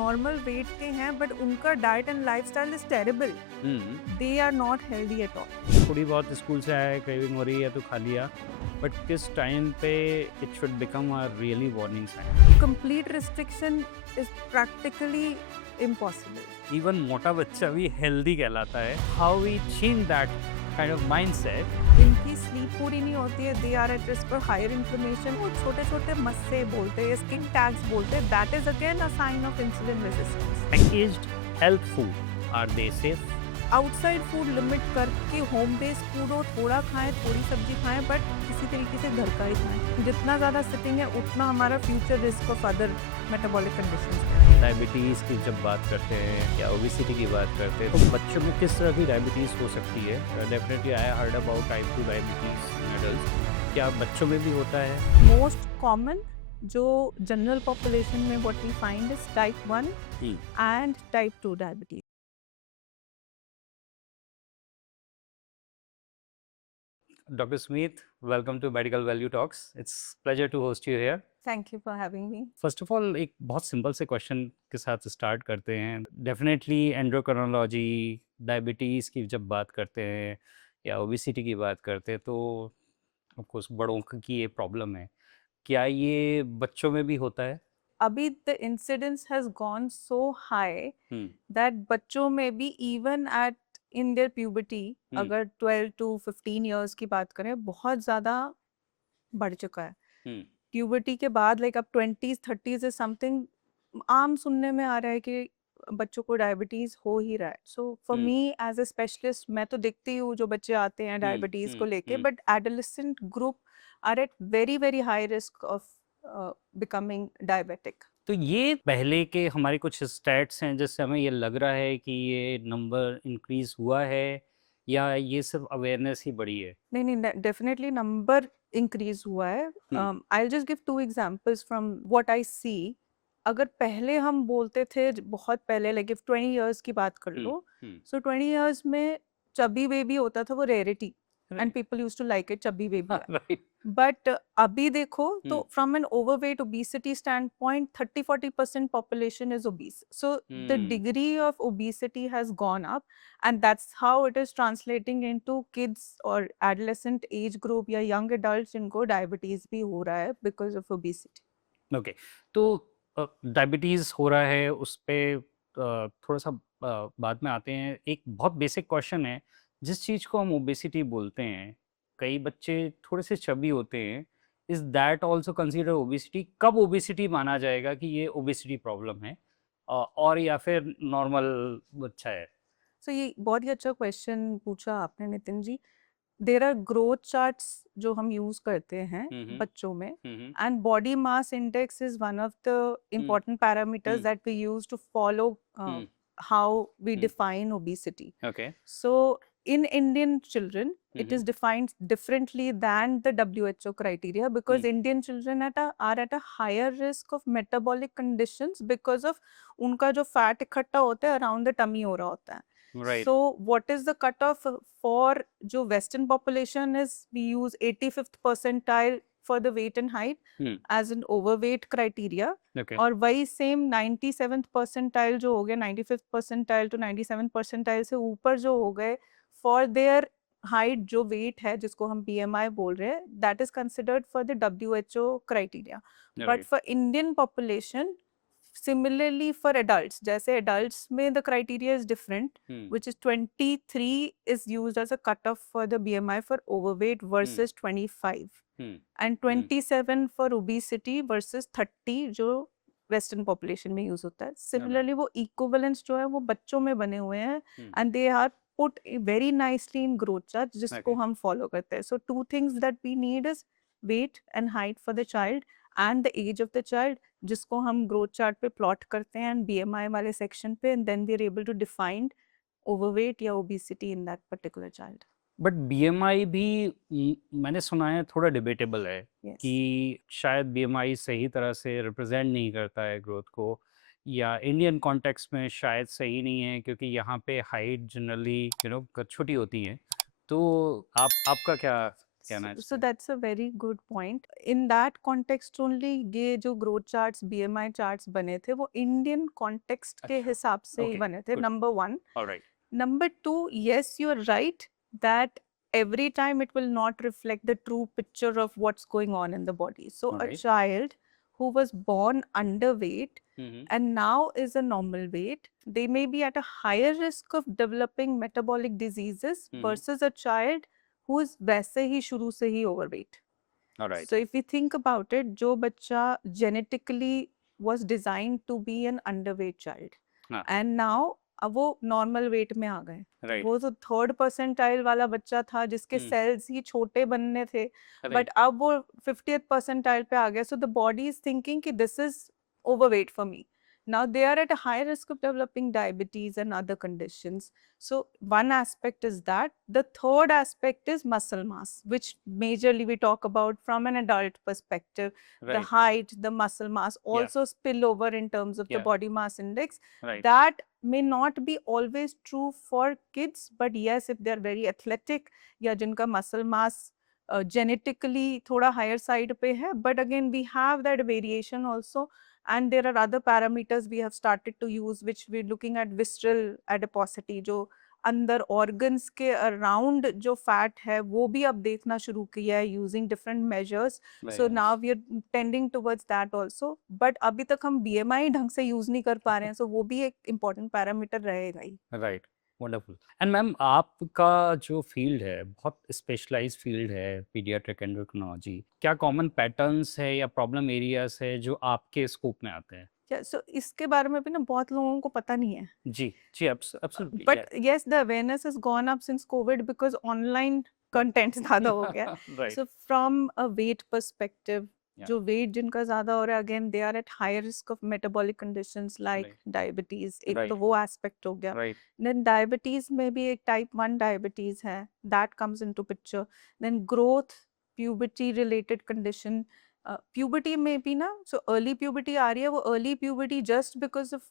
Normal weight के हैं but उनका diet and lifestyle is terrible. They are not healthy at all. थोड़ी बहुत स्कूल से आया क्रेविंग हो रही है तो खा लिया, बट किस टाइम पे it should become a really warning sign? Complete restriction is practically impossible. Even मोटा बच्चा भी हेल्दी कहलाता है. How we change that kind of mindset? इनकी स्लीप पूरी नहीं होती है, they are at risk for higher inflammation. वो छोटे छोटे मस्से बोलते हैं, स्किन टैग्स बोलते हैं, that is again a sign of insulin resistance. Packaged health food, are they safe? Outside food limit करके होम बेस्ड फूड हो, थोड़ा खाएं, थोड़ी सब्जी खाएं, बट किसी तरीके से घर का ही खाएं. जितना ज़्यादा सिटिंग है उतना हमारा future risk of other metabolic conditions है. डायबिटीज़ की जब बात करते हैं या ओबेसिटी की बात करते हैं तो बच्चों में किस तरह की डायबिटीज़ हो सकती है? Definitely I heard about type 2 diabetes in adults. क्या बच्चों में भी होता है? मोस्ट कॉमन जो जनरल पॉपुलेशन में what we find is type 1 and type 2 diabetes. Dr. Smith, welcome to Medical Value Talks. It's pleasure to host you here. Thank you for having me. First of all एक बहुत simple से question के साथ start करते हैं. Definitely endocrinology, diabetes की जब बात करते हैं या ओबेसिटी की बात करते हैं तो ऑफ कोर्स बड़ों की ये प्रॉब्लम है. क्या ये बच्चों में भी होता है? अभी the incidence has gone so high that बच्चों में भी even at in their puberty, अगर 12 to 15 इयर्स की बात करें, बहुत ज़्यादा बढ़ चुका है. प्यूबर्टी के बाद लाइक अब 20s 30s इज समथिंग आम सुनने में आ रहा है कि बच्चों को डायबिटीज हो ही रहा है. So for me as a specialist मैं तो देखती हूँ जो बच्चे आते हैं डायबिटीज को लेके, but adolescent group are at very very high risk of becoming diabetic. तो ये पहले के हमारे कुछ स्टैट्स हैं जिससे हमें ये लग रहा है कि ये नंबर इंक्रीज हुआ है या ये सिर्फ अवेयरनेस ही बढ़ी है? नहीं नहीं, डेफिनेटली नंबर इंक्रीज हुआ है. I will just give 2 examples from what I see. अगर पहले हम बोलते थे बहुत पहले, लाइक इफ 20 इयर्स की बात कर लो, सो 20 इयर्स में चबी बेबी होता था, वो rarity, and people used to like it, chubby baby. Right. But अभी देखो तो from an overweight obesity standpoint 30-40% population is obese. So the degree of obesity has gone up, and that's how it is translating into kids or adolescent age group या young adults जिनको diabetes भी हो रहा है because of obesity. Okay. तो diabetes हो रहा है उस पे थोड़ा सा बाद में आते हैं. एक बहुत बेसिक क्वेश्चन है, जिस चीज़ को हम ओबेसिटी बोलते हैं, कई बच्चे थोड़े से चबी होते हैं, is that also consider obesity? कब ओबेसिटी माना जाएगा कि ये ओबेसिटी प्रॉब्लम है और या फिर नॉर्मल बच्चा है? So ये बहुत ही अच्छा क्वेश्चन पूछा आपने Nitin ji. There are growth charts जो हम यूज करते हैं बच्चों में, and body mass index is one of the important parameters that we use to follow how we define obesity. Okay. So in Indian children, it is defined differently than the WHO criteria because Indian children are at a higher risk of metabolic conditions because of उनका जो fat इकट्ठा होता है around the tummy हो रहा होता है. Right. So what is the cutoff for जो Western population is, we use 85th percentile for the weight and height as an overweight criteria. Okay. और वही सेम 97th percentile जो हो गया, 95th percentile to 97th percentile से ऊपर जो हो गए फॉर देयर हाइट, जो वेट है जिसको हम BMI बोल रहे हैं, that is considered for the WHO criteria. But for Indian population, similarly for adults, जैसे adults में the criteria is different, which is 23 is used as a cutoff for the BMI for overweight versus 25, and 27 for obesity versus 30 जो western population में use होता है. Similarly वो equivalents जो है वो बच्चों में बने हुए हैं, and they are put very nicely in growth chart जिसको हम follow करते हैं. So 2 things that we need is weight and height for the child and the age of the child, जिसको हम ग्रोथ चार्ट पे प्लॉट करते हैं and BMI वाले सेक्शन पे, and then we are able to define overweight या obesity in that particular child. But BMI भी मैंने सुना है थोड़ा डिबेटेबल है. Yes. कि शायद BMI सही तरह से रिप्रेजेंट नहीं करता है ग्रोथ को, या इंडियन कॉन्टेक्स्ट में शायद सही नहीं है क्योंकि यहाँ पे हाइट जनरली छोटी होती है. तो आपका क्या कहना है इस So पे? that's a very good point. In that context only ये जो growth charts, BMI charts बने थे वो Indian context के अच्छा, हिसाब से ही ओके, बने थे. Good, Number one. Alright, Number two, yes, you're right that every time it will not reflect the true picture of what's going on in the body. So a alright, child who was born underweight hmm, and now is a normal weight, they may be at a higher risk of developing metabolic diseases hmm, versus a child who is वैसे ही शुरू से ही overweight. Alright, So if we think about it, जो बच्चा genetically was designed to be an underweight child हाँ, and now अब वो normal weight में आ गए. राइट, वो जो थर्ड परसेंटाइल वाला बच्चा था जिसके हुँ, सेल्स ही छोटे बनने थे, बट राइट, अब वो 50th परसेंटाइल पे आ गया. So the body is thinking कि this is overweight for me. Now they are at a high risk of developing diabetes and other conditions. So one aspect is that. The third aspect is muscle mass, which majorly we talk about from an adult perspective. The right, height, the muscle mass या, also spill over in terms of the या, body mass index. Right, That may not be always true for kids, but yes, if they're very athletic या जिनका muscle mass genetically थोड़ा higher side पे है, but again we have that variation also. And there are other parameters we have started to use, which we're looking at visceral adiposity, जो अंदर organs के around जो fat है वो भी अब देखना शुरू किया है using different measures. So very now nice, we are tending towards that also. But अभी तक हम BMI ढंग से use नहीं कर पा रहे हैं, so वो भी एक important parameter रहेगा ही. Right, wonderful. एंड मैम आपका जो फ़ील्ड है, बहुत स्पेशलाइज़्ड फ़ील्ड है, पीडियाट्रिक एंडोक्रिनोलॉजी, क्या कॉमन पैटर्न्स है या प्रॉब्लम एरियाज़ है जो आपके स्कोप में आते हैं? Yeah, so इसके बारे में भी ना बहुत लोगों को पता नहीं है. जी, जी, एब्सोल्युटली, But या, yes, the awareness has gone up since COVID because online content ज़्यादा हो गया. Right, So from a weight perspective, या, जो weight जिनका ज़्यादा हो रहा है, again they are at higher risk of metabolic conditions like right, diabetes. एक तो राइट, वो aspect हो गया. राइट, Then diabetes में भी एक type 1 diabetes है, that comes into picture. Then growth, puberty related condition. Puberty में भी ना, so early puberty आ रही है, वो early puberty just because of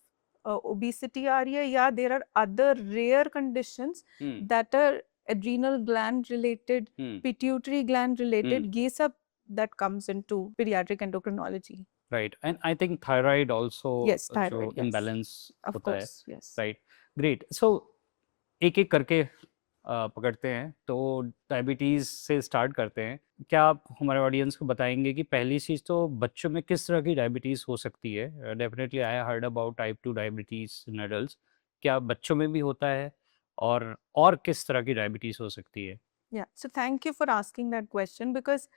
obesity आ रही है, या there are other rare conditions hmm, that are adrenal gland related, hmm, pituitary gland related, हुँ, ये सब that comes into pediatric endocrinology. Right and I think thyroid also Yes, जो thyroid, yes, imbalance of होता है, course, yes. Right, great. So एक-एक करके पकड़ते हैं, तो डायबिटीज़ से स्टार्ट करते हैं। क्या आप हमारे ऑडियंस को बताएँगे कि पहली चीज़ तो बच्चों में किस तरह की डायबिटीज़ हो सकती है? Definitely I heard about type 2 diabetes in adults. क्या बच्चों में भी होता है? और किस तरह की डायबिटीज़ हो सकती है? Yeah, so thank you for asking that question because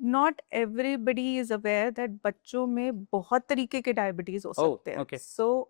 not everybody is aware that बच्चों में बहुत तरीके के डायबिटीज हो ओह! सकते हैं. Okay. So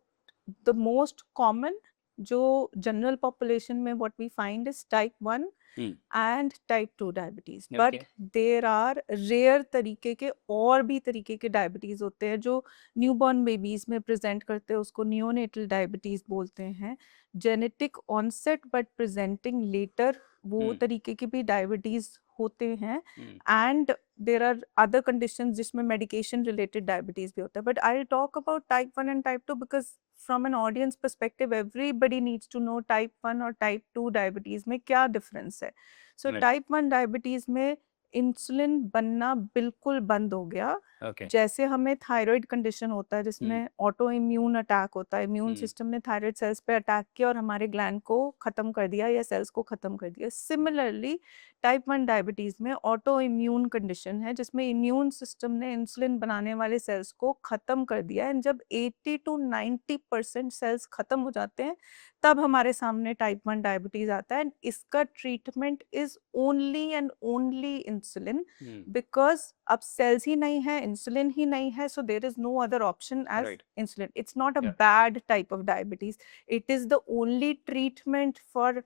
the most common जो जनरल पॉपुलेशन में what we find is type 1 hmm, and type 2 diabetes. Okay, But there are rare तरीके के और भी तरीके के डायबिटीज होते हैं जो न्यूबॉर्न बेबीज में प्रेजेंट करते हैं, उसको नियोनेटल डायबिटीज बोलते हैं. Genetic onset but presenting later, वो हुँ, तरीके की भी डायबिटीज होते हैं. Hmm, and there are other conditions जिसमें मेडिकेशन रिलेटेड डायबिटीज भी होता है. But I talk about type 1 and type 2 because from an audience perspective everybody needs to know type 1 और type 2 diabetes में क्या difference है. So राइट, type 1 diabetes में insulin बनना बिल्कुल बंद हो गया. ओके, जैसे हमें थायराइड कंडीशन होता है हुँ, जिसमें ऑटो इम्यून अटैक होता है, इम्यून हुँ, सिस्टम ने थायराइड सेल्स पे अटैक किया और हमारे ग्लैंड को खत्म कर दिया या सेल्स को खत्म कर दिया. सिमिलरली टाइप 1 डायबिटीज में ऑटो इम्यून कंडीशन है जिसमें इम्यून सिस्टम ने इंसुलिन बनाने वाले सेल्स को खत्म कर दिया है. जब 80 to 90% सेल्स खत्म हो जाते हैं तब हमारे सामने टाइप 1 डायबिटीज आता है. इसका treatment is only and only insulin hmm, because अब सेल्स ही नहीं है, इंसुलिन ही नहीं है, so there is no other option as right, insulin. It's not a या, bad type of diabetes, it is the only treatment for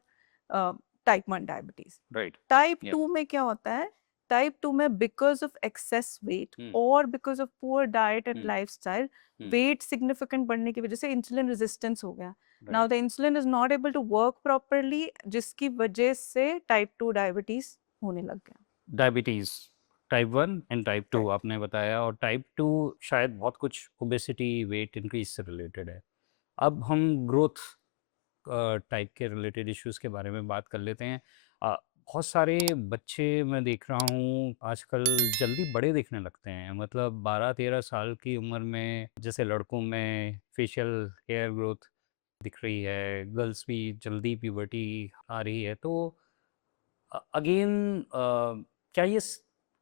type 1 diabetes. Right, type या, 2 में क्या होता है? टाइप 2 में because of excess weight hmm, और because of poor diet and hmm, lifestyle, हुँ, weight significant बढ़ने की वजह से इंसुलिन रेजिस्टेंस हो गया. Now right. The insulin is not able to work properly जिसकी वजह से टाइप 2 डायबिटीज होने लग गया. Diabetes type 1 and type 2 Correct. आपने बताया, और टाइप 2 शायद बहुत कुछ ओबेसिटी, वेट इंक्रीज से रिलेटेड है। अब हम ग्रोथ टाइप के रिलेटेड इश्यूज़ के बारे में बात कर लेते हैं। बहुत सारे बच्चे मैं देख रहा हूँ आजकल जल्दी बड़े दिखने लगते हैं, मतलब 12-13 साल की उम्र में जैसे लड़कों में फेशियल हेयर ग्रोथ दिख रही है, गर्ल्स भी जल्दी प्यूबर्टी आ रही है। तो अगेन क्या ये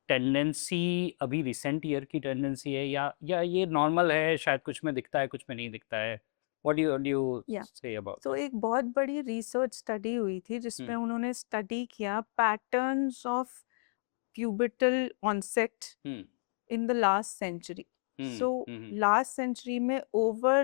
टेंडेंसी अभी रिसेंट ईयर की टेंडेंसी है, या ये नॉर्मल है, शायद कुछ में दिखता है कुछ में नहीं दिखता है? व्हाट डू यू या से अबाउट तो दैट? एक बहुत बड़ी रिसर्च स्टडी हुई थी जिसमें हम्म उन्होंने स्टडी किया patterns of pubertal onset hmm in the last century. Hmm So hmm last century में over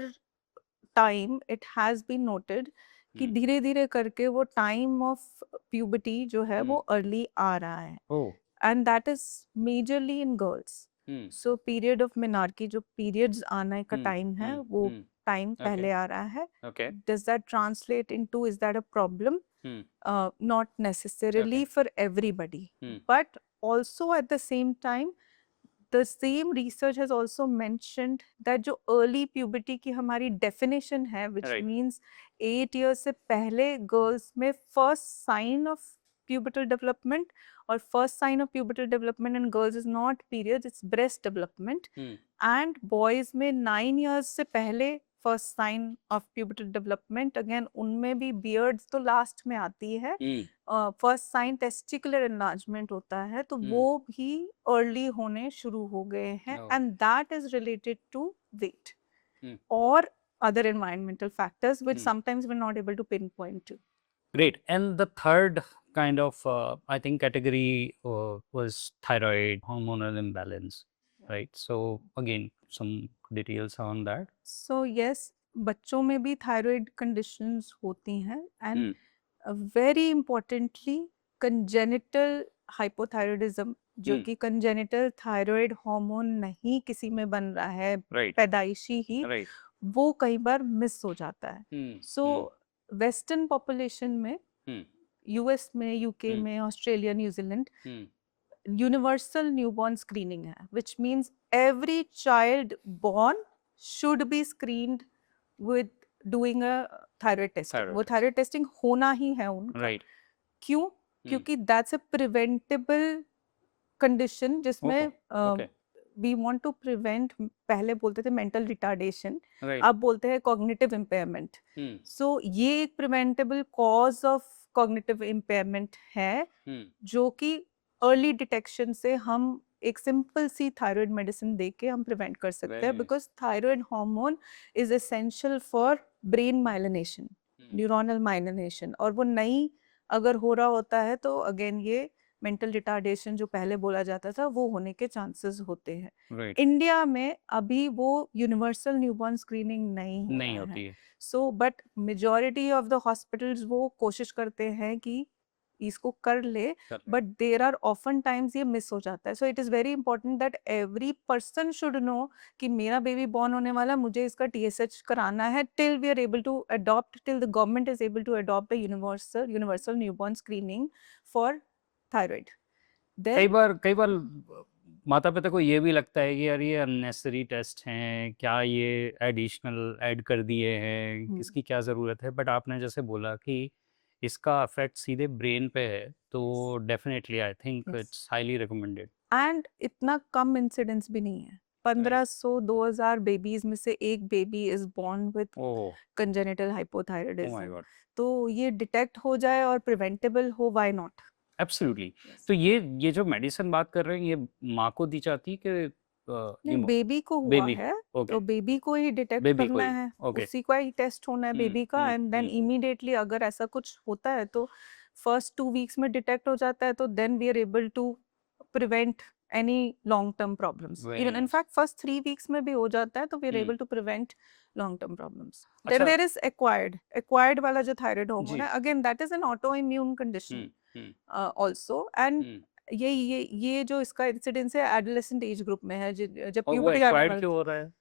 time it has been noted कि हम्म धीरे धीरे करके वो time of puberty जो है हम्म वो early आ रहा है ओ and that is majorly in girls. Hmm So period of menarche जो periods आने का हम्म time है हम्म वो हम्म time ओके पहले आ रहा है. Okay Does that translate into, is that a problem? Hmm Not okay necessarily for everybody, hmm but also at the same time the same research has also mentioned that जो early puberty की हमारी definition है which right means 8 years से पहले girls में first sign of pubertal development और first sign of pubertal development in girls is not periods, it's breast development, hmm and boys में 9 years से पहले first sign of pubertal development, again उनमें भी beards तो लास्ट में आती है. Hmm first sign testicular enlargement होता है तो वो भी अर्ली होने शुरू हो गए हैं oh and that is related to weight hmm और other environmental factors which hmm sometimes we're not able to pinpoint to. Great. And the third kind of, I think, category was thyroid hormonal imbalance, right? So again, some details on that. So yes, बच्चों में भी thyroid conditions होती हैं and Hmm. very importantly congenital hypothyroidism जो Hmm. कि congenital thyroid hormone नहीं किसी में बन रहा है Right. पैदाइशी ही Right. वो कई बार मिस हो जाता है. Hmm. सो वेस्टर्न पॉपुलेशन में Hmm. यूएस में यूके Hmm. में ऑस्ट्रेलिया न्यूजीलैंड Hmm. यूनिवर्सल न्यूबॉर्न स्क्रीनिंग है which means every child born should be screened with doing a thyroid testing. Thyroid वो test. थायराइड टेस्टिंग होना ही है उनका. Right. क्यों? Hmm. क्योंकि दैट्स अ प्रिवेंटेबल कंडीशन जिसमें Oh. Okay. We want to prevent. पहले बोलते थे मेंटल रिटार्डेशन, Right. अब बोलते हैं कॉग्निटिव इम्पेयरमेंट. Hmm. सो ये एक preventable cause of cognitive impairment है Hmm. जो कि अर्ली डिटेक्शन से हम एक सिंपल सी थायराइड मेडिसिन दे के हम प्रिवेंट कर सकते Very हैं nice. Because thyroid hormone is essential for brain myelination, Hmm. Neuronal myelination. और वो नहीं अगर हो रहा होता है तो अगेन ये मेंटल रिटार्डेशन जो पहले बोला जाता था वो होने के चांसेस होते हैं. Right. इंडिया में अभी वो यूनिवर्सल न्यूबॉर्न स्क्रीनिंग नहीं हो नहीं रहा है. होती है. So but majority of the hospitals वो कोशिश करते हैं कि इसको कर ले, कर ले. But there are often times ये मिस हो जाता है. So it is very important that every person should know कि मेरा बेबी बॉर्न होने वाला, मुझे इसका TSH कराना है till we are able to adopt, till the government is able to adopt the universal newborn screening for thyroid. कई then बार कई बार माता पिता को ये भी लगता है कि यार ये अननेसेसरी टेस्ट हैं, क्या ये एडिशनल ऐड कर दिए हैं, इसकी क्या ज़रूरत है? बट आपने जैसे बोला कि इसका इफेक्ट सीधे ब्रेन पे है, तो definitely I think yes it's highly recommended. And इतना कम इंसिडेंस भी नहीं है. 1500-2000 बेबीज में से एक baby is born with oh congenital oh my hypothyroidism. God. तो ये डिटेक्ट हो जाए और प्रिवेंटेबल हो, व्हाई नॉट. एब्सोल्युटली. यस. तो ये जो मेडिसिन बात कर रहे हैं, ये माँ को दी जाती है कि नहीं, बेबी को हुआ बेबी है को? ओके. तो बेबी को ही डिटेक्ट बेबी को करना ही. है, ओके. उसी का ही टेस्ट होना है बेबी का. एंड देन इमीडिएटली अगर ऐसा कुछ होता है तो फर्स्ट 2 वीक्स में डिटेक्ट हो जाता है तो then we are able to prevent any long term problems. Very Even in nice. fact first 3 weeks में भी हो जाता है तो we are able to prevent long term problems. Then अच्छा. there is acquired वाला जो thyroid hormone जी. है, again that is an autoimmune condition hmm also. And हम्म ये जो इसका इंसिडेंस है एडोलेसेंट एज ग्रुप में है, जब और वो प्यूबर्टी आने एक्वायर्ड वाला, क्यों हो रहा है?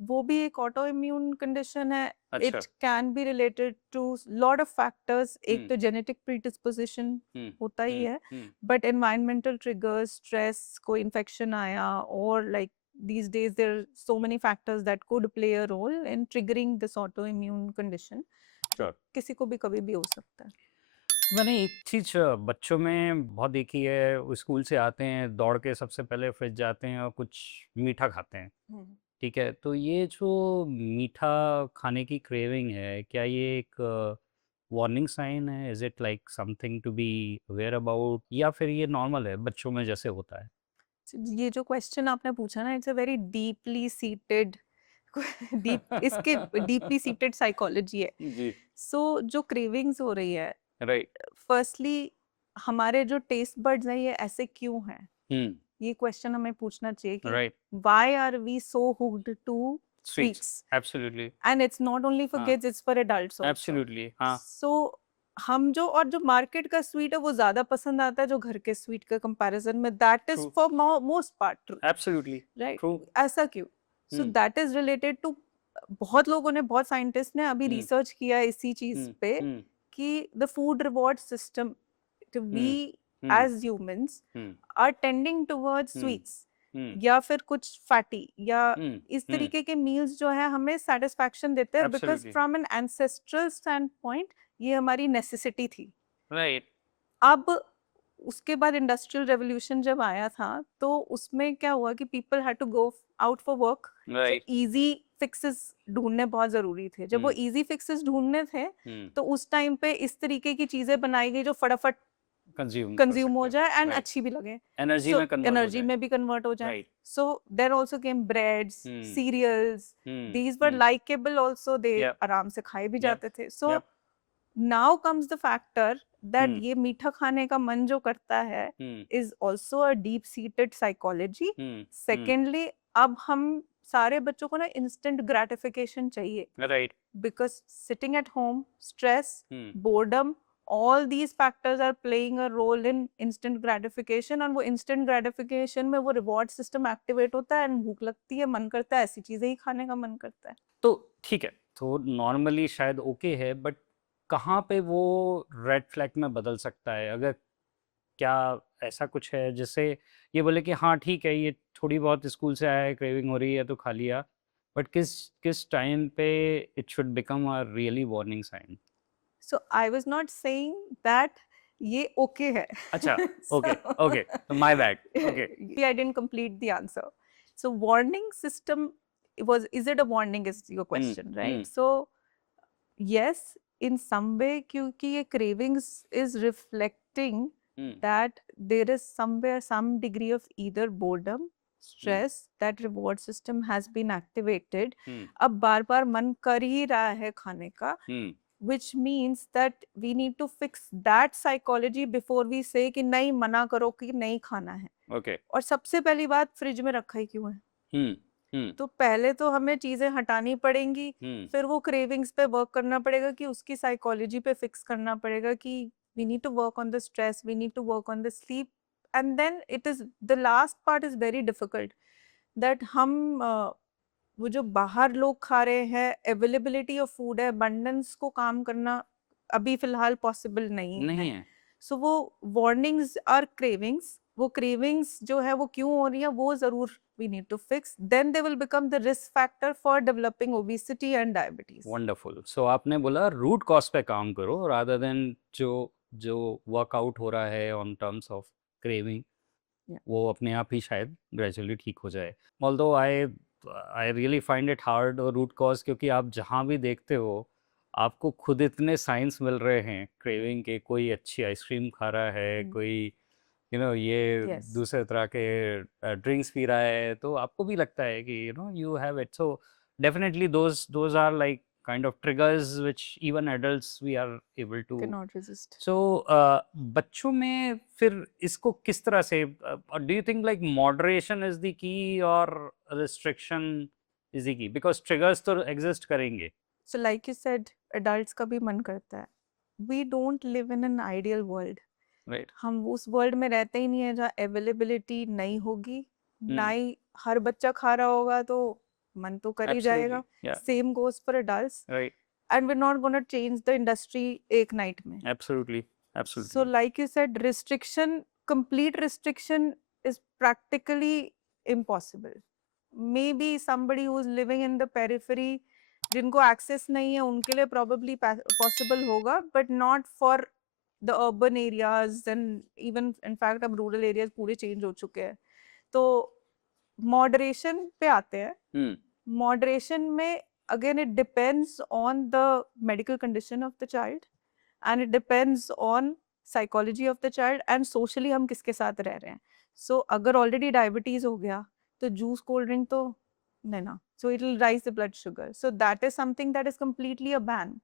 वो भी एक ऑटो इम्यून कंडीशन है. अच्छा. It can be related to lot of factors. एक हम्म तो जेनेटिक प्रीडिस्पोजिशन हम्म होता ही है, hmm but environmental triggers, stress, कोई इन्फेक्शन आया, और like these days there are so many factors that could play a role in triggering this autoimmune condition. तो sure. किसी को भी कभी भी हो सकता है. मैंने एक चीज़ बच्चों में बहुत देखी है, वो स्कूल से आते हैं, दौड़ के सबसे पहले फ्रिज जाते हैं और कुछ मीठा खाते हैं, हम्म। ठीक है? तो ये जो मीठा खाने की क्रेविंग है, क्या ये एक वार्निंग साइन है? Is it like something to be aware about, या फिर ये नॉर्मल है, बच्चों में जैसे होता है? ये जो क्वेश्चन आपने पूछा ना, it's a very deeply seated deep इसके डीपली सीटेड साइकोलॉजी है। जी, सो जो क्रेविंग्स हो रही है, राइट, फर्स्टली हमारे जो टेस्ट बड्स हैं ये ऐसे क्यों हैं, हुँ, ये क्वेश्चन हमें पूछना चाहिए कि right, why are we so hooked to sweets, sweets. Absolutely, and it's not only for हाँ, kids, it's for adults also. Absolutely, हाँ, सो हम जो और जो मार्केट का स्वीट है वो ज्यादा पसंद आता है जो घर के स्वीट के कंपैरिजन में, that is true, for most part true, absolutely, right? True, ऐसा क्यों? सो हुँ, दैट इज रिलेटेड टू, बहुत लोगों ने, बहुत साइंटिस्ट ने अभी हुँ, रिसर्च किया है इसी चीज हुँ, पे हुँ, कि the food reward system, hmm, we hmm, as humans hmm, are tending towards hmm, sweets हुँ, या फिर कुछ फैटी या हुँ, इस हुँ, तरीके के मील्स जो है हमें सेटिस्फैक्शन देते हैं, because absolutely, from an ancestral standpoint ये हमारी नेसेसिटी थी। राइट, अब उसके बाद इंडस्ट्रियल रेवोल्यूशन जब आया था तो उसमें क्या हुआ कि people had to go out for work, so right, easy fixes ढूंढने बहुत जरूरी थे। जब वो हुँ, इजी फिक्सेस ढूंढने थे हुँ, तो उस टाइम पे इस तरीके की चीजें बनाई गई जो फटाफट कंज़्यूम कर कंज्यूम हो सकते हो, जाए एंड राइट, अच्छी भी लगे, एनर्जी सो में कन्वर्ट हो एनर्जी जाए, में भी कन्वर्ट हो जाए। Right, so there also came breads, hmm, cereals, hmm, these were hmm, likeable also, they yup, आराम से खाए भी यप, जाते थे। So yup, now comes the factor that hmm, ये मीठा खाने का मन जो करता है hmm, is also a deep seated psychology. Hmm, hmm, secondly, अब हम सारे बच्चों को ना इंस्टेंट ग्रेटिफिकेशन चाहिए, right, because sitting at home, stress, hmm, boredom, all these factors are playing a role in instant gratification, और वो instant gratification में वो reward system activate होता है and भूख लगती है, मन करता है ऐसी चीजें ही खाने का मन करता है। तो ठीक है, तो नॉर्मली शायद ओके है, बट कहाँ पे वो रेड फ्लैग में बदल सकता है? अगर क्या ऐसा कुछ है जिससे ये बोले कि हाँ ठीक है, ये थोड़ी बहुत स्कूल से आया है, क्रेविंग हो रही है तो खा लिया, बट किस किस टाइम पे it should become a really warning sign? So I was not saying that ये okay है। अच्छा, So ओके, ओके, तो my bad, okay, I didn't complete the answer. So warning system was, is it a warning is your hmm, question, right? Hmm, So yes, in some way, क्योंकि ये cravings is reflecting hmm, that there is somewhere some degree of either boredom, hmm, stress, that reward system has been activated। हुँ, अब बार बार मन कर ही रहा है खाने का, हुँ, which means that we need to fix that psychology before we say कि नहीं, मना करो कि नहीं खाना है। ओके, और सबसे पहली बात, फ्रिज में रखा ही क्यों है? हुँ, हुँ, तो पहले तो हमें चीजें हटानी पड़ेंगी, हुँ, फिर वो क्रेविंग्स पे वर्क करना पड़ेगा कि उसकी साइकोलॉजी पे फिक्स करना पड़ेगा कि we need to work on the stress, we need to work on the sleep, and then it is the last part is very difficult, that हम वो जो बाहर लोग खा रहे हैं, अवेलेबिलिटी ऑफ फूड है, अबंडेंस को काम करना अभी फिलहाल पॉसिबल नहीं है। नहीं है, सो वो वार्निंग्स और क्रेविंग्स, वो क्रेविंग्स जो है वो क्यों हो रही है वो जरूर we need to fix, then they will become the risk factor for developing obesity and diabetes। Wonderful. So आपने बोला रूट कॉज पे काम करो रादर देन जो जो वर्कआउट हो रहा है on terms of craving, Yeah. वो अपने आप ही शायद ग्रेजुअली ठीक हो जाए। Although I I really find it hard root cause, क्योंकि आप जहाँ भी देखते हो आपको खुद इतने साइंस मिल रहे हैं क्रेविंग के, कोई अच्छी आइसक्रीम खा रहा है, Mm. कोई ये Yes। दूसरे तरह के ड्रिंक्स पी रहा है, तो आपको भी लगता है कि you have it. So definitely those are like kind of triggers which even adults we are able to। Cannot resist। So बच्चों में फिर इसको किस तरह से, do you think like moderation is the key और restriction is the key, because triggers तो exist करेंगे, So like you said, adults का भी मन करता है। We don't live in an ideal world। Right? हम उस वर्ल्ड में रहते ही नहीं है जहाँ अवेलेबिलिटी नहीं होगी, ना हम्म, ही हर बच्चा खा रहा होगा तो मन तो कर ही एब्सोल्युटली, जाएगा। या, same goes for adults, right, and we're not going to change the industry एक नाइट में। Absolutely, So absolutely, like you said, restriction, complete restriction is practically impossible। Maybe somebody who is living in the periphery, जिनको access नहीं है उनके लिए probably possible होगा, but not for the urban areas and even in fact अब rural areas पूरे change हो चुके हैं. तो मॉडरेशन पे आते हैं. हम्म. मॉडरेशन में again it depends on the medical condition of the child and it depends on psychology of the child and socially हम किसके साथ रह रहे हैं. सो अगर ऑलरेडी डायबिटीज हो गया तो जूस कोल्ड ड्रिंक तो नहीं ना. So it will rise the blood sugar. So that is something that is completely a ban.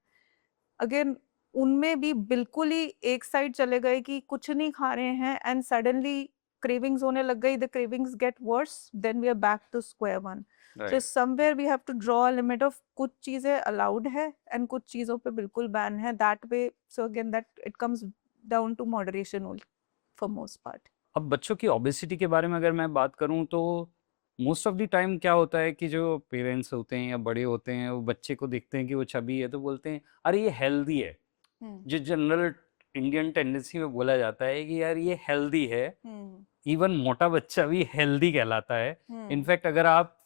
Again उनमें भी बिल्कुल ही एक साइड चले गए कि कुछ नहीं खा रहे हैं एंड सडनली क्रेविंग्स होने लग गई. The cravings get worse. Then we are back to square one. So right. Somewhere we have to draw a limit of कुछ चीजें अलाउड है एंड कुछ चीजों पे बिल्कुल बैन है. That way so again that it comes down to moderation only for most part. अब बच्चों की ओबेसिटी के बारे में अगर मैं बात करूं तो मोस्ट ऑफ द टाइम क्या होता है कि जो पेरेंट्स होते हैं या बड़े होते हैं वो बच्चे को देखते हैं कि वो चबी है तो बोलते हैं अरे ये हेल्दी है. जो जनरल इंडियन टेंडेंसी में बोला जाता है कि यार ये हेल्दी है. इवन मोटा बच्चा भी हेल्दी कहलाता है. इनफैक्ट अगर आप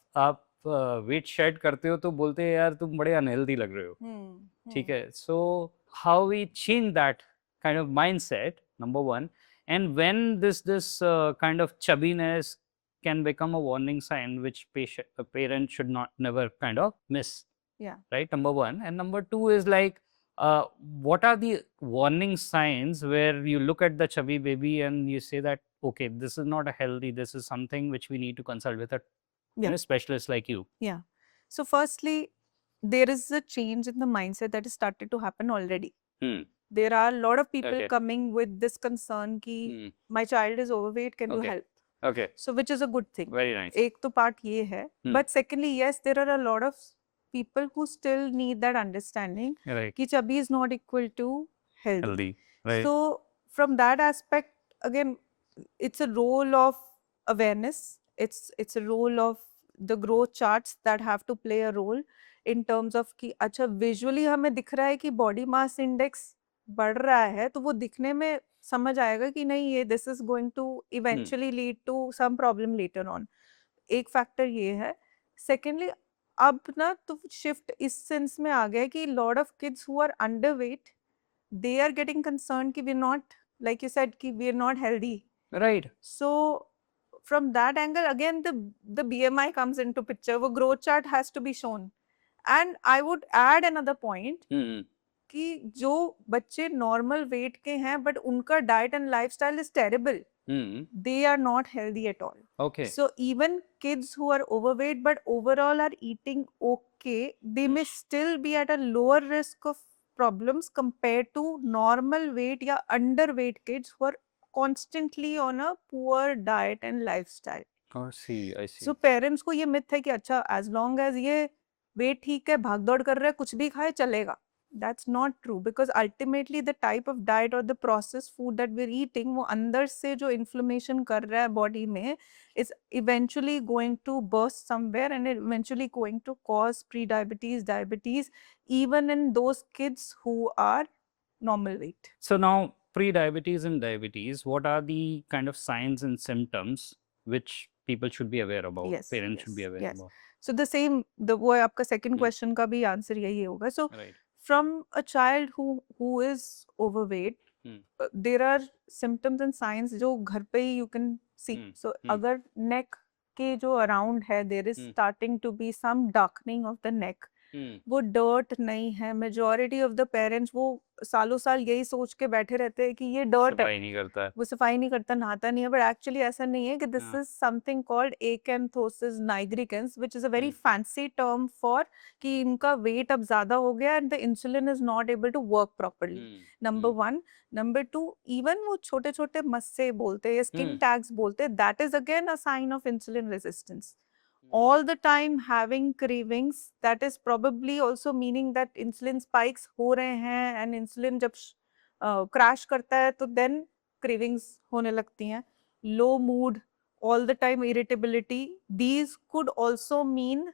वेट शेड करते हो तो बोलते हैं यार तुम बड़े अनहेल्दी लग रहे हो. ठीक है. So how we change that kind of mindset, number one. And when this kind of chubbiness can become a warning sign which a parent should not never kind of miss. Yeah. Right, number one. And number two is like, what are the warning signs where you look at the chubby baby and you say that okay, this is not a healthy, this is something which we need to consult with a Yeah. specialist like you. Yeah. So firstly, there is a change in the mindset that has started to happen already. There are a lot of people Okay. coming with this concern ki my child is overweight, can you Okay. help? Okay. So which is a good thing. Very nice. एक तो part ये है. But secondly, yes, there are a lot of people who still need that understanding Right. कि chubby is not equal to healthy. Healthy. Right. So from that aspect, again, it's a role of awareness. It's a role of the growth charts that have to play a role in terms of कि अच्छा visually हमें दिख रहा है कि body mass index बढ़ रहा है तो वो दिखने में समझ आएगा कि नहीं ये this is going to eventually lead to some problem later on. एक फैक्टर ये है. सेकेंडली अब ना तो शिफ्ट इस सेंस में आ गया कि lot of kids who are underweight they are getting concern कि we are not like you said कि we are not healthy. Right. So from that angle again the BMI comes into picture. वो growth chart has to be shown. And I would add another point कि जो बच्चे normal weight के हैं but उनका diet and lifestyle is terrible, they are not healthy at all. Okay. So even kids who are overweight but overall are eating okay, they may still be at a lower risk of problems compared to normal weight या underweight kids who are constantly on a poor diet and lifestyle. I see. I see. So parents को ये myth है कि अच्छा as long as ये wait ठीक है, भाग दौड़ कर रहा है, कुछ भी खाए चलेगा. That's not true because ultimately the type of diet or the processed food that we're eating वो अंदर से जो inflammation कर रहा है body में is eventually going to burst somewhere and eventually going to cause pre-diabetes, diabetes even in those kids who are normal weight. So now pre-diabetes and diabetes, what are the kind of signs and symptoms which people should be aware about? Yes, Parents should be yes, aware yes. about. So the same वो आपका second question का भी answer यही होगा. So Right. from a child who is overweight, there are symptoms and signs जो घर पे ही you can see. So अगर neck के जो around है there is starting to be some darkening of the neck. वो डर्ट नहीं है. मेजोरिटी ऑफ द पेरेंट्स वो सालों साल यही सोच के बैठे रहते हैं कि ये डर्ट है, सफाई नहीं करता है, वो सफाई नहीं करता, नहाता नहीं है. बट एक्चुअली ऐसा नहीं है कि this is something called acanthosis nigricans which is a very fancy term for कि इनका वेट अब ज्यादा हो गया and the insulin is not able to work properly. Number one. Number two, even वो छोटे छोटे मस्से बोलते हैं, स्किन टैग्स बोलते हैं, that is again a sign of insulin resistance. All the time having cravings, that is probably also meaning that insulin spikes हो रहे हैं and insulin जब crash करता है तो then cravings होने लगती हैं. Low mood, all the time irritability, these could also mean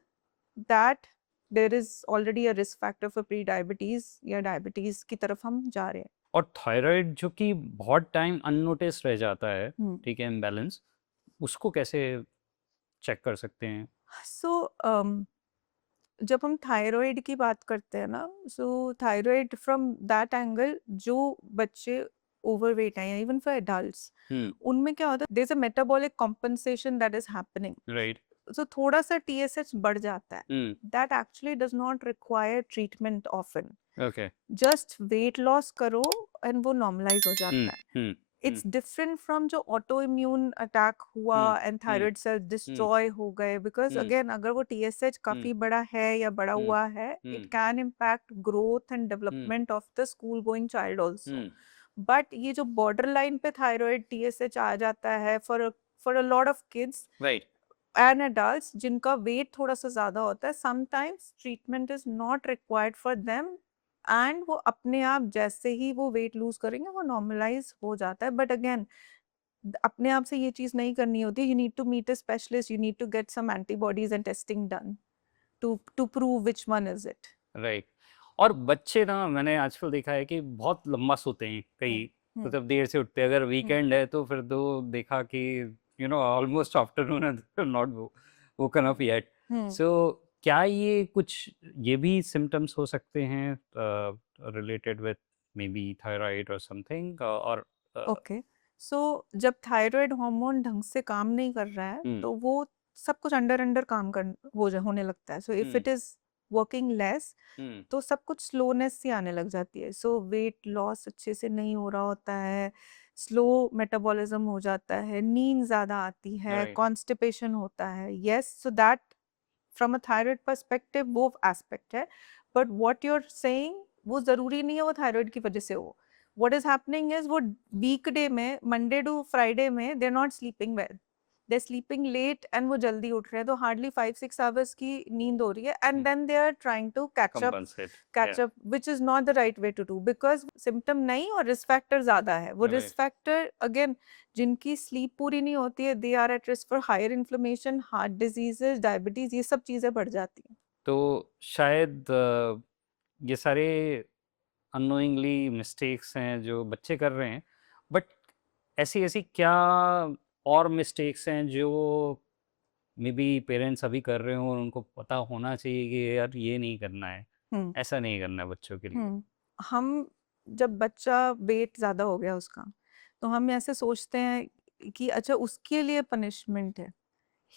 that there is already a risk factor for pre-diabetes या diabetes की तरफ हम जा रहे हैं. और थायराइड जो कि बहुत टाइम अननोटिस रह जाता है, ठीक है, इम्बैलेंस, उसको कैसे चेक कर सकते हैं? जब हम थायराइड की बात करते हैं ना, सो थायराइड फ्रॉम दैट एंगल, जो बच्चे overweight हैं या even for adults, Hmm. उनमें क्या होता है, there's a metabolic compensation that is happening. Right. So थोड़ा सा TSH बढ़ जाता है. Hmm. That actually does not require treatment often. Okay. Just weight loss करो and वो normalize हो Hmm. जाता है. Hmm. It's different from जो autoimmune attack हुआ and thyroid cells destroy हो गए, because again अगर वो TSH काफी बड़ा है या बड़ा हुआ है, it can impact growth and development of the school going child also. But ये जो borderline पे thyroid TSH आ जाता है for a lot of kids Right. and adults जिनका weight थोड़ा सा ज़्यादा होता है, sometimes treatment is not required for them and वो अपने आप जैसे ही वो weight lose करेंगे वो normalize हो जाता है. But again अपने आप से ये चीज़ नहीं करनी होती. You need to meet a specialist, you need to get some antibodies and testing done to prove which one is it. Right. और बच्चे ना मैंने आजकल देखा है कि बहुत लंबा सोते हैं कई, मतलब देर से उठते हैं। अगर वीकेंड है तो फिर तो देखा कि almost afternoon and not woken up yet. So क्या ये कुछ ये भी सिम्टम्स हो सकते हैं related with maybe thyroid और समथिंग? और ओके, सो जब थायराइड हार्मोन ढंग से काम नहीं कर रहा है तो वो सब कुछ अंडर अंडर काम कर होने लगता है. So if it is working less तो सब कुछ स्लोनेस सी आने लग जाती है. सो वेट लॉस अच्छे से नहीं हो रहा होता है, स्लो मेटाबॉलिज्म हो जाता है, नींद ज़्यादा आती है, Right. कॉन्स्टिपेशन होता है. Yes, so that from a thyroid perspective वो एस्पेक्ट है. But what you are saying वो ज़रूरी नहीं है वो थायराइड की वजह से हो. What is happening is वो वीकडे में मंडे टू फ्राइडे में they are not sleeping well, they sleeping late and वो जल्दी उठ रहे हैं, तो हार्डली 5-6 आवर्स की नींद हो रही है and then they are trying to catch up which is not the right way to do, because symptom नहीं और रिस्क फैक्टर ज्यादा है. वो रिस्क फैक्टर अगेन जिनकी स्लीप पूरी नहीं होती है, they are at risk for higher inflammation, heart diseases, diabetes, ये सब चीजें बढ़ जाती हैं. तो शायद ये सारे अननोइंगली मिस्टेक्स हैं जो बच्चे कर रहे हैं, बट ऐसी ऐसी क्या और मिस्टेक्स हैं जो मे बी पेरेंट्स अभी कर रहे हो और उनको पता होना चाहिए कि यार ये नहीं करना है, ऐसा नहीं करना है बच्चों के लिए? हम जब बच्चा वेट ज़्यादा हो गया उसका, तो हम ऐसे सोचते हैं कि अच्छा उसके लिए पनिशमेंट है,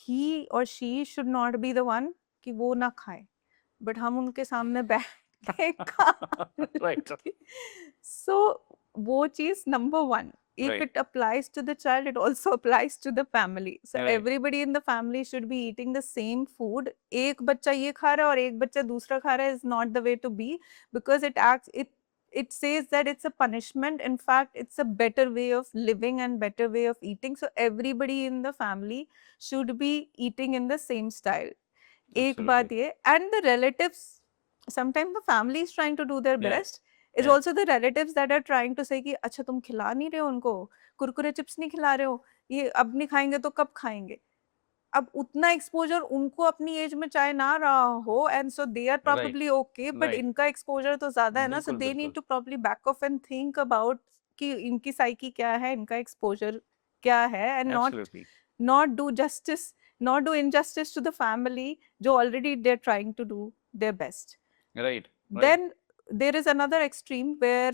ही और she should not be the one कि वो ना खाए, बट हम उनके सामने बैठ के खा Right. सो वो चीज़ number one. If Right. it applies to the child, it also applies to the family. So Right. everybody in the family should be eating the same food. एक बच्चा ये खा रहा है और एक बच्चा दूसरा खा रहा है is not the way to be, because it says that it's a punishment. In fact, it's a better way of living and better way of eating. So everybody in the family should be eating in the same style. एक बात Absolutely. ये, and the relatives, sometimes the family is trying to do their Yeah. best. It's Yeah. also the relatives that are trying to say कि अच्छा तुम खिला नहीं रहे हो उनको, कुरकुरे चिप्स नहीं खिला रहे हो, ये अब नहीं खाएंगे तो कब खाएंगे. अब उतना एक्सपोजर उनको अपनी एज में चाहे ना रहा हो, and so they are Right. Probably okay, but Right. इनका एक्सपोजर तो ज्यादा है ना. सो बिल्कुल दे नीड बिल्कुल to probably back off and think about कि इनकी साइकी क्या है, इनका एक्सपोजर क्या है, and Absolutely. not do justice, not do injustice to the family जो already they're trying to do their best. Right. Right. Then there is another extreme where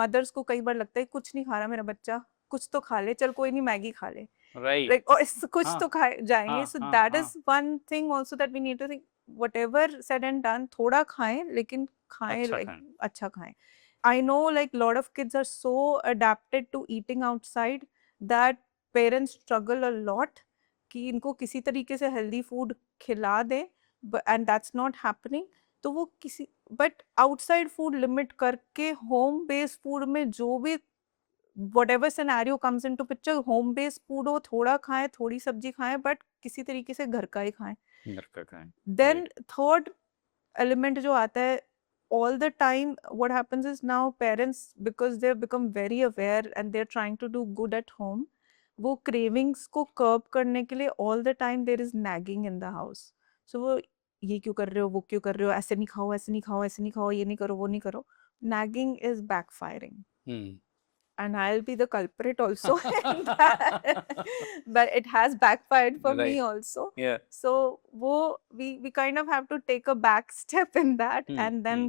mothers को कई बार लगता है कुछ नहीं खा रहा मेरा बच्चा, कुछ तो खा ले, चल कोई नहीं मैगी खा ले, Right. like और कुछ हाँ तो खाए जाएंगे. हाँ So हाँ that हाँ, is one thing also that we need to think, whatever said and done, थोड़ा खाएं लेकिन खाएं अच्छा like खाएं. अच्छा खाएं. I know like lot of kids are so adapted to eating outside that parents struggle a lot कि इनको किसी तरीके से healthy food खिला दें, and that's not happening. तो वो किसी but outside food limit करके home based food में जो भी whatever scenario comes into picture, home based food हो, थोड़ा खाएं, थोड़ी सब्जी खाएं, but किसी तरीके से घर का ही खाएं. घर का खाएं. Then Right. third element जो आता है, all the time what happens is now parents, because they've become very aware and they're trying to do good at home, वो cravings को curb करने के लिए all the time there is nagging in the house. So वो ये क्यों कर रहे हो, वो क्यों कर रहे हो, ऐसे नहीं खाओ, ऐसे नहीं खाओ, ऐसे नहीं खाओ, ये नहीं करो, वो नहीं करो. Nagging is backfiring. and I'll be the culprit also in that. But it has backfired for me Right. also. Yeah. So we kind of have to take a back step in that and then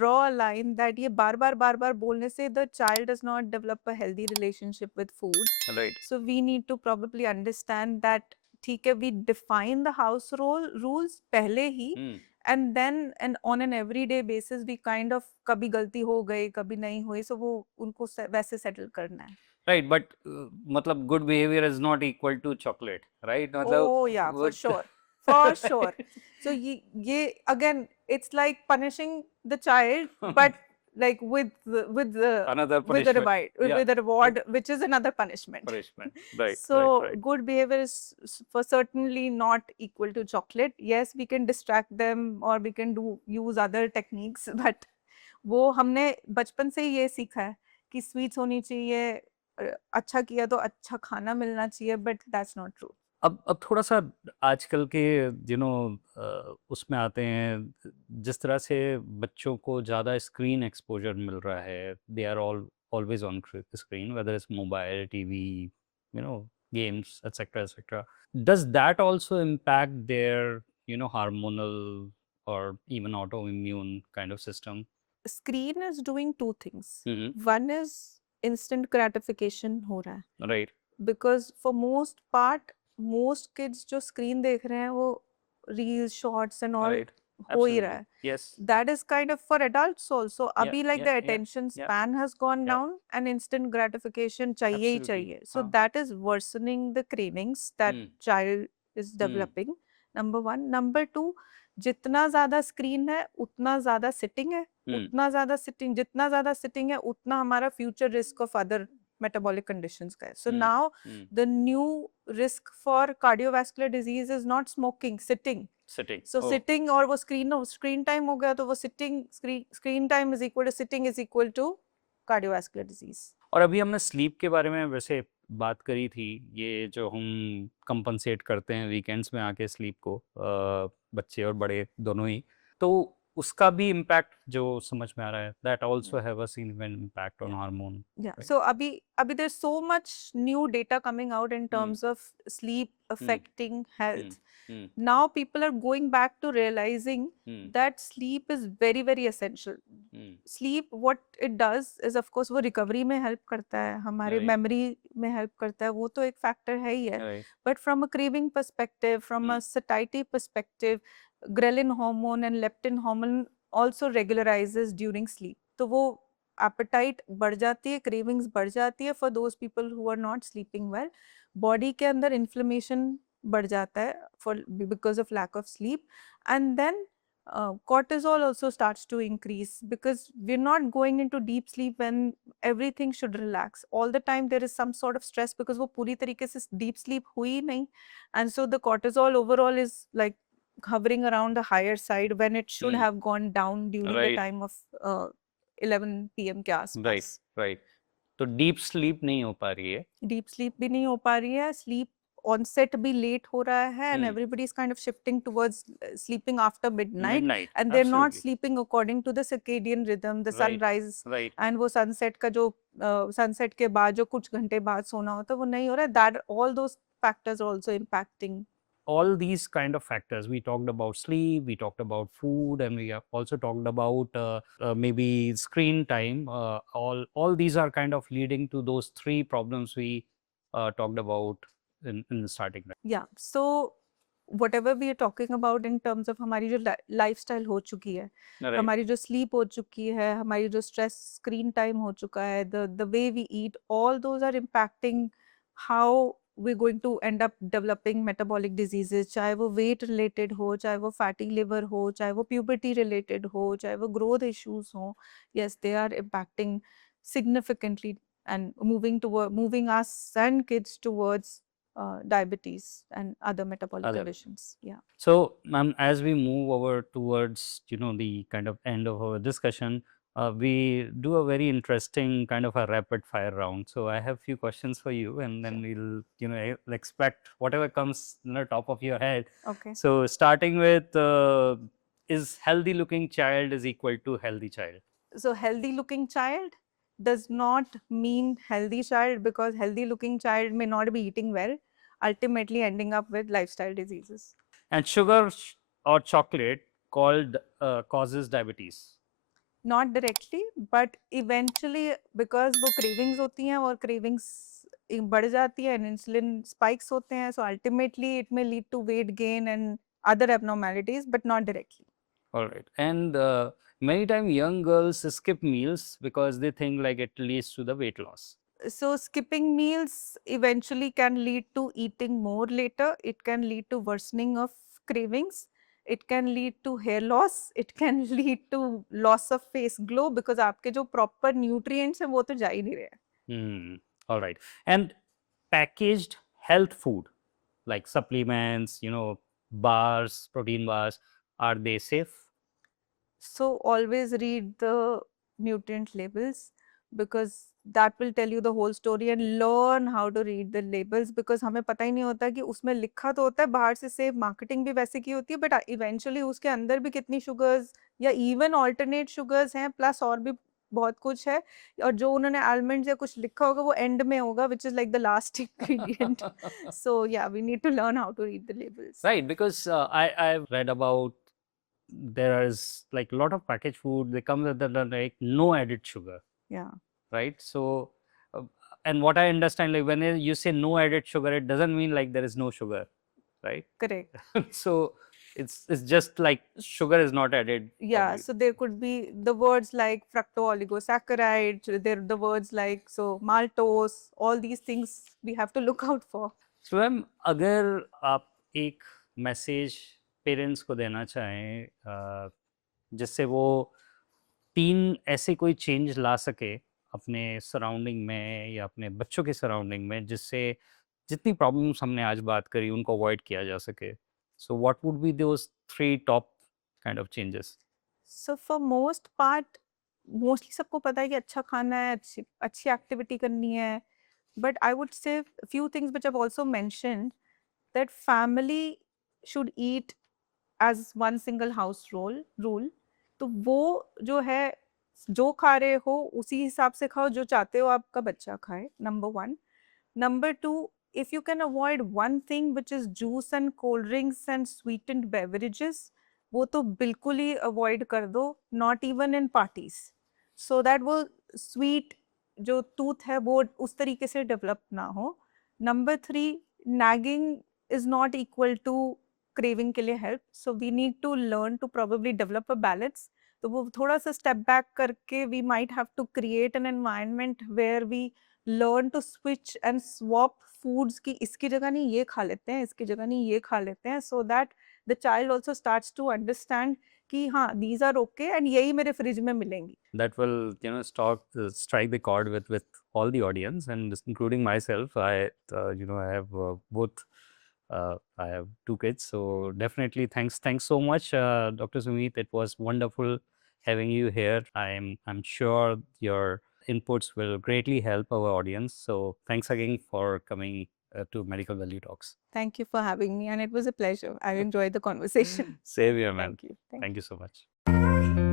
draw a line that ये बार बार बोलने से the child does not develop a healthy relationship with food. Right. So we need to probably understand that ठीक है, we define the house rules पहले ही, and then and on an everyday basis we kind of कभी गलती हो गई कभी नहीं हुई, so वो उनको वैसे settle करना है. Right, but मतलब good behavior is not equal to chocolate, right? मतलब Oh yeah, for वो sure, for sure. So ये again, it's like punishing the child, but like with another with a punishment. reward, Yeah. with a reward, which is another punishment. Punishment. Right. So Right. good behavior is for certainly not equal to chocolate. Yes, we can distract them or we can use other techniques, but वो हमने बचपन से ही ये सीखा है कि sweets होनी चाहिए, अच्छा किया तो अच्छा खाना मिलना चाहिए, बट दैट्स नॉट ट्रू. अब थोड़ा सा आजकल के उसमें आते हैं, जिस तरह से बच्चों को ज़्यादा स्क्रीन एक्सपोजर मिल रहा है, they are always on screen, whether it's mobile, TV, games, etcetera etcetera. Does that also impact their hormonal और even autoimmune kind of system? Screen is doing two things. Mm-hmm. One is instant gratification हो रहा है, Right. Because for most part most kids जो screen देख रहे हैं वो reels shorts and all Right. हो ही रहा है. Absolutely. Yes. That is kind of for adults also. Yeah. Abhi like Yeah. the Yeah. attention Yeah. span has gone Yeah. down and instant gratification chahiye hi Absolutely. chahiye. So हाँ. that is worsening the cravings that child is developing. Number one. Number two, जितना ज़्यादा screen है उतना ज़्यादा sitting है, उतना ज़्यादा sitting, जितना ज़्यादा सिटिंग है उतना हमारा future risk of other metabolic conditions का है. So now the new risk for cardiovascular disease is not smoking, sitting. So sitting और वो screen time हो गया, तो वो sitting screen time is equal to sitting is equal to cardiovascular disease. और अभी हमने स्लीप के बारे में वैसे बात करी थी, ये जो हम कंपनसेट करते हैं वीकेंड्स में आके स्लीप को, बच्चे और बड़े दोनों ही, तो उसका भी इम्पैक्ट जो समझ में आ रहा है, that also have a significant impact on hormone. Yeah. Right. So अभी there's so much new data coming out in terms of sleep affecting health. Now people are going back to realizing that sleep is very very essential. Sleep, what it does is of course वो recovery में help करता है, हमारे Right. memory में help करता है, वो तो एक factor है ही है. Right. But from a craving perspective, from a satiety perspective, ghrelin hormone and leptin hormone also regularizes during sleep. तो वो appetite बढ़ जाती है, cravings बढ़ जाती है for those people who are not sleeping well. Body के अंदर inflammation बढ़ जाता है because of lack of sleep, and then cortisol also starts to increase because we're not going into deep sleep when everything should relax. All the time there is some sort of stress because वो पूरी तरीके से deep sleep हुई नहीं, and so the cortisol overall is like hovering around the higher side when it should have gone down during the Right. time of 11 PM के आसपास. Right right. तो deep sleep नहीं हो पा रही है. डीप स्लीप भी नहीं हो पा रही है, स्लीप onset भी लेट हो रहा है, and everybody is kind of shifting towards sleeping after midnight, and they're not sleeping according to the circadian rhythm, the sunrise, Right. and वो sunset का जो sunset के बाद जो कुछ घंटे बाद सोना होता है वो नहीं हो रहा है. That all those factors are also impacting. All these kind of factors, we talked about sleep, we talked about food, and we have also talked about maybe screen time. All these are kind of leading to those three problems we talked about in the starting. Yeah. So whatever we are talking about in terms of हमारी जो lifestyle हो चुकी है, Right. हमारी जो sleep हो चुकी है, हमारी जो stress screen time हो चुका है, the way we eat, all those are impacting how we're going to end up developing metabolic diseases, चाहे वो weight related हो, चाहे वो fatty liver हो, चाहे वो puberty related हो, चाहे वो growth issues हो. Yes, they are impacting significantly and moving us and kids towards diabetes and other metabolic conditions. Yeah. So as we move over towards the kind of end of our discussion, we do a very interesting kind of a rapid fire round. So I have few questions for you, and then we'll expect whatever comes in the top of your head. Okay. So starting with is healthy looking child is equal to healthy child? So healthy looking child does not mean healthy child, because healthy looking child may not be eating well, ultimately ending up with lifestyle diseases. And sugar or chocolate called causes diabetes. Not directly, but eventually, because वो cravings होती हैं और cravings बढ़ जाती है and insulin spikes होते हैं, so ultimately it may lead to weight gain and other abnormalities, but not directly. All right. And many times young girls skip meals because they think like it leads to the weight loss. So skipping meals eventually can lead to eating more later. It can lead to worsening of cravings. It can lead to hair loss. It can lead to loss of face glow, because आपके जो proper nutrients हैं वो तो जा ही नहीं रहे हैं. Hmm. All right. And packaged health food like supplements, bars, protein bars, are they safe? So always read the nutrient labels, because that will tell you the whole story, and learn how to read the labels, because हमें पता ही नहीं होता कि उसमें लिखा तो होता है बाहर से सेफ, मार्केटिंग भी वैसे की होती है, बट इवेंचुअली उसके अंदर भी कितनी शुगर्स या इवन ऑल्टरनेट शुगर्स हैं, प्लस और भी बहुत कुछ है, और जो उन्होंने आलमंड्स या कुछ लिखा होगा वो एंड में होगा, which is like the last ingredient. So yeah, we need to learn how to read the labels. Right, because I've read about there is like a lot of packaged food. They come with like no added sugar, Yeah, right? So, uh, and what I understand, like when you say no added sugar, it doesn't mean like there is no sugar, right? correct. So it's just like sugar is not added. Yeah, Probably. so there could be the words like fructooligosaccharides, there the words like so maltose, all these things we have to look out for. So ma'am अगर आप एक message parents को देना चाहें जिससे वो 3 ऐसे कोई चेंज ला सके अपने सराउंडिंग में या अपने बच्चों के सराउंडिंग में जिससे जितनी प्रॉब्लम्स हमने आज बात करी उनको अवॉइड किया जा सके. So what would be those 3 top kind of changes? So for most part, mostly सबको पता है कि अच्छा खाना है, अच्छी अच्छी एक्टिविटी करनी है, but I would say a few things which I've also mentioned, that family should eat as one single house rule. तो वो जो है, जो खा रहे हो उसी हिसाब से खाओ जो चाहते हो आपका बच्चा खाए, number one. Number two, if you can avoid one thing, which is juice and cold drinks and sweetened beverages, वो तो बिल्कुल ही avoid कर दो, not even in parties, so that वो sweet जो tooth है वो उस तरीके से develop ना हो. Number three, nagging is not equal to craving के लिए help, so we need to learn to probably develop a balance. तो वो थोड़ा सा step back करके we might have to create an environment where we learn to switch and swap foods की इसकी जगह नहीं ये खा लेते हैं, इसकी जगह नहीं ये खा लेते हैं, so that the child also starts to understand कि हाँ these are okay and यही मेरे फ्रिज में मिलेंगी. That will strike the chord with all the audience and including myself. I have both I have 2 kids, so definitely thanks so much, Dr. Sumit. It was wonderful having you here. I'm sure your inputs will greatly help our audience. So thanks again for coming to Medical Value Talks. Thank you for having me, and it was a pleasure. I enjoyed the conversation. Same here, man. Thank you. Thank you so much.